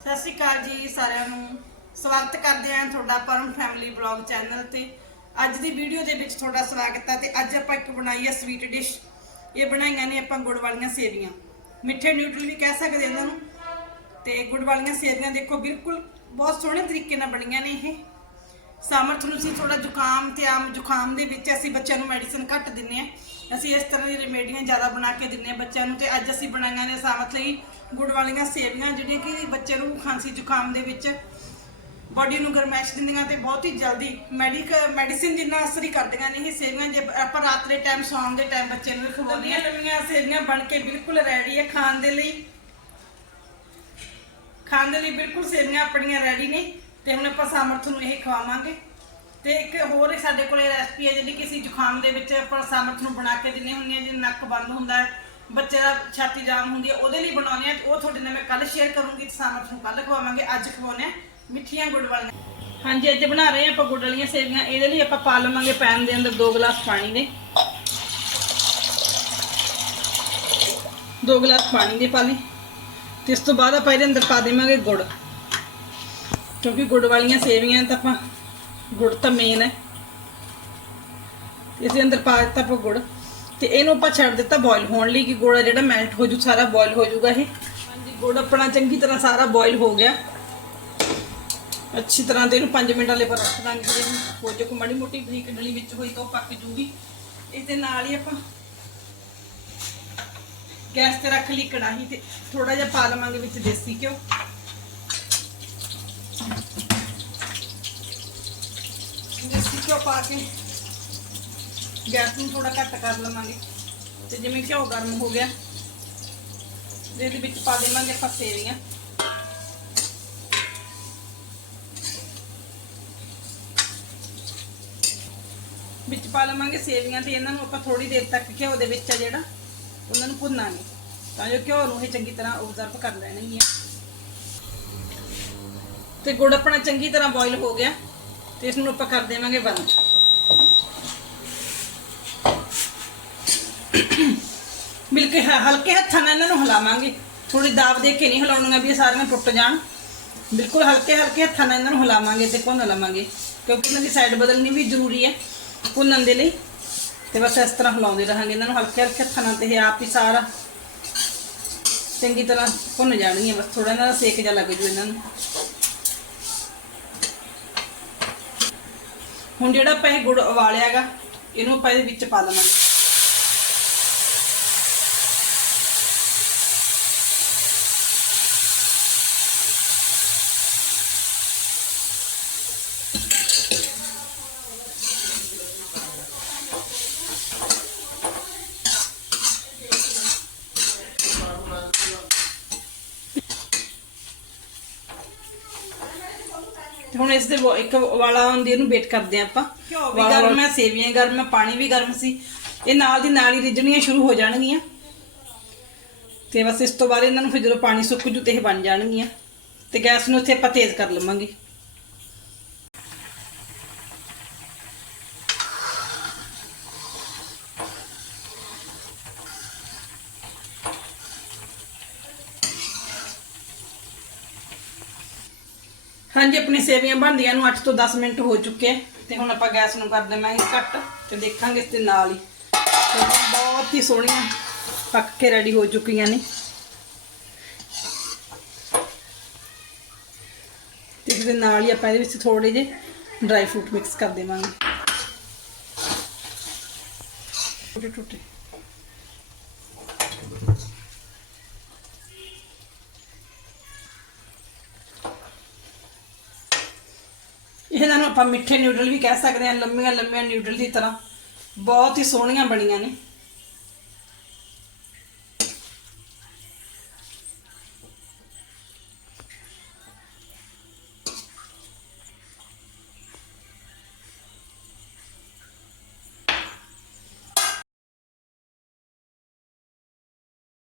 ਸਤਿ ਸ਼੍ਰੀ ਅਕਾਲ ਜੀ ਸਾਰਿਆਂ ਨੂੰ। ਸਵਾਗਤ ਕਰਦੇ ਹਾਂ ਤੁਹਾਡਾ ਪਰਮ ਫੈਮਿਲੀ ਬਲੌਗ ਚੈਨਲ ਤੇ। ਅੱਜ ਦੀ ਵੀਡੀਓ ਦੇ ਵਿੱਚ ਤੁਹਾਡਾ ਸਵਾਗਤ ਹੈ ਤੇ ਅੱਜ ਆਪਾਂ ਇੱਕ ਬਣਾਈ ਹੈ ਸਵੀਟ ਡਿਸ਼ ਇਹ ਬਣਾਈਆਂ ਨੇ ਆਪਾਂ ਗੁੜ ਵਾਲੀਆਂ ਸੇਵੀਆਂ। ਮਿੱਠੇ ਨਿਊਟਰਲ ਵੀ ਕਹਿ ਸਕਦੇ ਇਹਨਾਂ ਨੂੰ। ਤੇ ਗੁੜ ਵਾਲੀਆਂ ਸੇਵੀਆਂ ਦੇਖੋ ਬਿਲਕੁਲ ਬਹੁਤ ਸੋਹਣੇ ਤਰੀਕੇ ਨਾਲ ਬਣੀਆਂ ਨੇ ਇਹ। ਸਾਮਰਥ ਨੂੰ ਸੀ ਥੋੜਾ ਜ਼ੁਕਾਮ ਤੇ ਆਮ ਜ਼ੁਕਾਮ ਦੇ ਵਿੱਚ ਅਸੀਂ ਬੱਚਿਆਂ ਨੂੰ ਮੈਡੀਸਿਨ ਘੱਟ ਦਿੰਨੇ ਆ ਅਸੀਂ ਇਸ ਤਰ੍ਹਾਂ ਦੀ ਰੈਮੇਡੀਆਂ ਜ਼ਿਆਦਾ ਬਣਾ ਕੇ ਦਿੰਨੇ ਆ ਬੱਚਿਆਂ ਨੂੰ ਤੇ ਅੱਜ ਅਸੀਂ ਬਣਾਈਆਂ ਨੇ ਸਾਮਰਥ ਲਈ ਗੁੜ ਵਾਲੀਆਂ ਸੇਵੀਆਂ ਜਿਹੜੀਆਂ ਕਿ ਬੱਚੇ ਨੂੰ ਖਾਂਸੀ ਜ਼ੁਕਾਮ ਦੇ ਵਿੱਚ ਬਾਡੀ ਨੂੰ ਗਰਮੈਸ਼ ਦਿੰਦੀਆਂ ਤੇ ਬਹੁਤ ਹੀ ਜਲਦੀ ਮੈਡੀਕ ਮੈਡੀਸਿਨ ਜਿੰਨਾ ਅਸਰ ਹੀ ਕਰਦੀਆਂ ਨੇ ਇਹ ਸੇਵੀਆਂ। ਜੇ ਆਪਾਂ ਰਾਤ ਦੇ ਟਾਈਮ ਸੌਣ ਦੇ ਟਾਈਮ ਬੱਚੇ ਨੂੰ ਖਵਾਉਂਦੇ ਆ ਲੰਮੀਆਂ ਸੇਵੀਆਂ ਬਣ ਕੇ ਬਿਲਕੁਲ ਰੈਡੀ ਹੈ ਖਾਣ ਦੇ ਲਈ। ਖਾਣ ਦੇ ਲਈ ਬਿਲਕੁਲ ਸੇਵੀਆਂ ਆਪਣੀਆਂ ਰੈਡੀ ਨੇ। ਤੇ ਹੁਣ ਆਪਾਂ ਸਾਮਰਥ ਨੂੰ ਇਹ ਖਵਾਵਾਂਗੇ। ਤੇ ਇੱਕ ਹੋਰ ਸਾਡੇ ਕੋਲੇ ਰੈਸਪੀ ਹੈ ਜਿਹੜੀ ਕਿ ਅਸੀਂ ਜ਼ੁਕਾਮ ਦੇ ਵਿੱਚ ਆਪਾਂ ਸਾਮਰਥ ਨੂੰ ਬਣਾ ਕੇ ਦਿੰਨੇ ਹੁੰਦੇ ਆ ਜਿਹਨੂੰ ਨੱਕ ਬੰਦ ਹੁੰਦਾ ਹੈ, ਬੱਚੇ ਦਾ ਛਾਤੀ ਜਾਮ ਹੁੰਦੀ ਹੈ, ਉਹਦੇ ਲਈ ਬਣਾਉਂਦੇ ਆ ਉਹ ਤੁਹਾਡੇ ਨਾਲ ਮੈਂ ਕੱਲ ਸ਼ੇਅਰ ਕਰੂੰਗੀ ਸਾਮਰਥ ਨੂੰ ਕੱਲ ਖਵਾਵਾਂਗੇ। ਅੱਜ ਖਵਾਉਣੇ ਆ ਮਿੱਠੀਆਂ ਗੁੜ ਵਾਲੀਆਂ। ਹਾਂਜੀ, ਅੱਜ ਬਣਾ ਰਹੇ ਆ ਆਪਾਂ ਗੁੜ ਵਾਲੀਆਂ ਸੇਵੀਆਂ। ਇਹਦੇ ਲਈ ਆਪਾਂ ਪਾ ਲਵਾਂਗੇ ਪੈਨ ਦੇ ਅੰਦਰ 2 ਗਲਾਸ ਪਾਣੀ ਦੇ। 2 ਗਲਾਸ ਪਾਣੀ ਦੇ ਪਾ ਲਈ। ਤੇ ਇਸ ਤੋਂ ਬਾਅਦ ਆਪਾਂ ਇਹਦੇ ਅੰਦਰ ਪਾ ਦੇਵਾਂਗੇ ਗੁੜ। ਕਿਉਂਕਿ ਗੁੜ ਵਾਲੀਆਂ ਸੇਵੀਆਂ ਤਾਂ ਆਪਾਂ, ਗੁੜ ਤਾਂ ਮੇਨ ਹੈ। ਇਸ ਦੇ ਅੰਦਰ ਪਾ ਦਿੱਤਾ ਆਪਾਂ ਗੁੜ। ਤੇ ਇਹਨੂੰ ਆਪਾਂ ਛੱਡ ਦਿੱਤਾ ਬੋਇਲ ਹੋਣ ਲਈ ਕਿ ਗੁੜ ਜਿਹੜਾ ਮੈਲਟ ਹੋ ਜੂ, ਸਾਰਾ ਬੋਇਲ ਹੋ ਜੂਗਾ ਇਹ। ਹਾਂਜੀ, ਗੁੜ ਆਪਣਾ ਚੰਗੀ ਤਰ੍ਹਾਂ ਸਾਰਾ ਬੋਇਲ ਹੋ ਗਿਆ। ਅੱਛੀ ਤਰ੍ਹਾਂ ਤੇ ਇਹਨੂੰ 5 ਮਿੰਟਾਂ ਲਈ ਪਰ ਰੱਖ ਦਾਂਗੇ। ਜੇ ਹੋ ਜੋ ਕੋ ਮਾੜੀ ਮੋਟੀ ਬਰੀਕ ਡਲੀ ਵਿੱਚ ਹੋਈ ਤਾਂ ਉਹ ਪੱਕ ਜੂਗੀ। ਇਸ ਦੇ ਨਾਲ ਹੀ ਆਪਾਂ ਗੈਸ ਤੇ ਰੱਖ ਲਈ ਕੜਾਹੀ ਤੇ ਥੋੜਾ ਜਿਹਾ ਪਾ ਲਵਾਂਗੇ ਵਿੱਚ ਦੇਸੀ ਘਿਓ। ਦੇਸੀ ਘਿਓ ਪਾ ਕੇ ਗੈਸ ਨੂੰ ਥੋੜਾ ਘੱਟ ਕਰ ਲਵਾਂਗੇ ਤੇ ਜਿਵੇਂ ਘਿਓ ਗਰਮ ਹੋ ਗਿਆ, ਤੇ ਇਹਦੇ ਵਿੱਚ ਪਾ ਦੇਵਾਂਗੇ ਆਪਾਂ ਸੇਵੀਆਂ। ਵਿੱਚ ਪਾ ਲਵਾਂਗੇ ਸੇਵੀਆਂ ਤੇ ਇਹਨਾਂ ਨੂੰ ਆਪਾਂ ਥੋੜੀ ਦੇਰ ਤੱਕ ਘਿਓ ਦੇ ਵਿੱਚ ਆ ਜਿਹੜਾ, ਉਹਨਾਂ ਨੂੰ ਭੁੰਨਾਂਗੇ। ਤਾਂ ਜੋ ਘਿਓ ਨੂੰ ਇਹ ਚੰਗੀ ਤਰ੍ਹਾਂ ਓਬਜ਼ਰਵ ਕਰ ਲੈਣਗੀਆਂ ਤੇ ਗੁੜ ਆਪਣਾ ਚੰਗੀ ਤਰ੍ਹਾਂ ਬੋਇਲ ਹੋ ਗਿਆ ਤੇ ਇਸ ਨੂੰ ਆਪਾਂ ਕਰ ਦੇਵਾਂਗੇ ਬੰਦ। ਬਿਲਕੁਲ ਹ- ਹਲਕੇ ਹੱਥਾਂ ਨਾਲ ਇਹਨਾਂ ਨੂੰ ਹਿਲਾਵਾਂਗੇ। ਥੋੜੀ ਦਾਬ ਦੇ ਕੇ ਨਹੀਂ ਹਿਲਾਉਣੀਆਂ ਵੀ ਇਹ ਸਾਰੀਆਂ ਟੁੱਟ ਜਾਣ। ਬਿਲਕੁਲ ਹਲਕੇ ਹਲਕੇ ਹੱਥਾਂ ਨਾਲ ਇਹਨਾਂ ਨੂੰ ਹਿਲਾਵਾਂਗੇ ਤੇ ਭੁੰਨ ਲਵਾਂਗੇ। ਕਿਉਂਕਿ ਇਹਨਾਂ ਦੀ ਸਾਈਡ ਬਦਲਣੀ ਵੀ ਜ਼ਰੂਰੀ ਹੈ ਭੁੰਨਣ ਦੇ ਲਈ। ਤੇ ਬਸ ਇਸ ਤਰ੍ਹਾਂ ਹਿਲਾਉਂਦੇ ਰਹਾਂਗੇ ਇਹਨਾਂ ਨੂੰ ਹਲਕੇ ਹਲਕੇ ਹੱਥਾਂ ਨਾਲ ਤੇ ਇਹ ਆਪ ਹੀ ਸਾਰਾ ਚੰਗੀ ਤਰ੍ਹਾਂ ਭੁੰਨ ਜਾਣਗੀਆਂ। ਬਸ ਥੋੜਾ ਇਹਨਾਂ ਦਾ ਸੇਕ ਜਿਹਾ ਲੱਗ ਜੂ ਇਹਨਾਂ ਨੂੰ। ਹੁਣ ਜਿਹੜਾ ਆਪਾਂ ਇਹ ਗੁੜ ਉਬਾਲਿਆਗਾ ਇਹਨੂੰ ਆਪਾਂ ਇਹਦੇ ਵਿੱਚ ਪਾ ਲਵਾਂਗੇ ਹੁਣ ਇਸ ਦੇ ਵੋ- ਇੱਕ ਵਾਲਾ ਆਉਂਦੀ ਇਹਨੂੰ ਵੇਟ ਕਰਦੇ ਆ ਆਪਾਂ। ਘਿਓ ਵੀ ਗਰਮ ਹੈ ਸੇਵੀਆਂ ਗਰਮ ਹੈ ਪਾਣੀ ਵੀ ਗਰਮ ਸੀ। ਇਹ ਨਾਲ ਦੀ ਨਾਲ ਹੀ ਰਿੱਝਣੀਆਂ ਸ਼ੁਰੂ ਹੋ ਜਾਣਗੀਆਂ। ਤੇ ਬਸ ਇਸ ਤੋਂ ਬਾਅਦ ਇਹਨਾਂ ਨੂੰ ਫਿਰ ਜਦੋਂ ਪਾਣੀ ਸੁੱਕ ਜੂ ਤੇ ਇਹ ਬਣ ਜਾਣਗੀਆਂ। ਤੇ ਗੈਸ ਨੂੰ ਇੱਥੇ ਆਪਾਂ ਤੇਜ਼ ਕਰ ਲਵਾਂਗੇ। ਹਾਂਜੀ, ਆਪਣੀ ਸੇਵੀਆਂ ਬਣਦੀਆਂ ਨੂੰ 8 ਤੋਂ 10 ਮਿੰਟ ਹੋ ਚੁੱਕੇ ਆ ਤੇ ਹੁਣ ਆਪਾਂ ਗੈਸ ਨੂੰ ਕਰ ਦੇਵਾਂਗੇ ਘੱਟ ਤੇ ਦੇਖਾਂਗੇ ਇਸ ਦੇ ਨਾਲ ਹੀ। ਬਹੁਤ ਹੀ ਸੋਹਣੀਆਂ ਪੱਕ ਕੇ ਰੈਡੀ ਹੋ ਚੁੱਕੀਆਂ ਨੇ। ਤੇ ਇਸ ਦੇ ਨਾਲ ਹੀ ਆਪਾਂ ਇਹਦੇ ਵਿੱਚ ਥੋੜੇ ਜਿਹੇ ਡਰਾਈ ਫਰੂਟ ਮਿਕਸ ਕਰ ਦੇਵਾਂਗੇ। ਟੁੱਟੇ ਟੁੱਟੇ ਇਹਨਾਂ ਨੂੰ ਆਪਾਂ ਮਿੱਠੇ ਨਿਊਡਲ ਵੀ ਕਹਿ ਸਕਦੇ ਹਾਂ ਲੰਮੀਆਂ ਲੰਮੀਆਂ ਨਿਊਡਲ ਦੀ ਤਰ੍ਹਾਂ। ਬਹੁਤ ਹੀ ਸੋਹਣੀਆਂ ਬਣੀਆਂ ਨੇ।